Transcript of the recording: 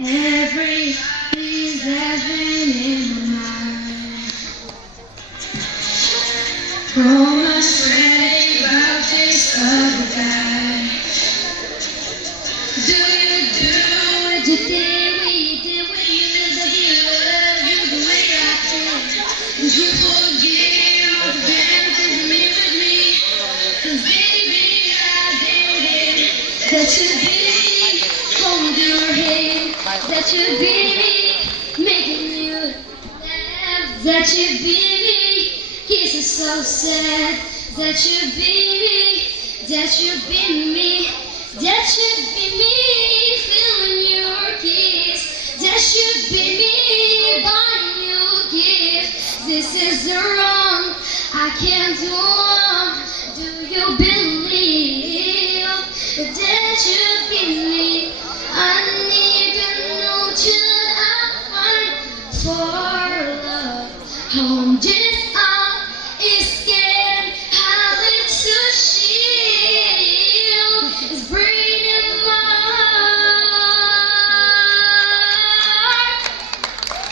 Everything's happening in my mind. Almost ready about this other guy. Do what you did when you did what you did, that you love you the way I did. And you forgive all the bad things you did with me. 'Cause baby, I did it. That you did hold your head. That you baby making you laugh. That you baby kisses so sad. That you baby, that you be me. That should be me feeling your kiss. That should be me buying you a gift. This is the wrong I can't do wrong. Do you believe that should be me? I need to know should I find for love. Home.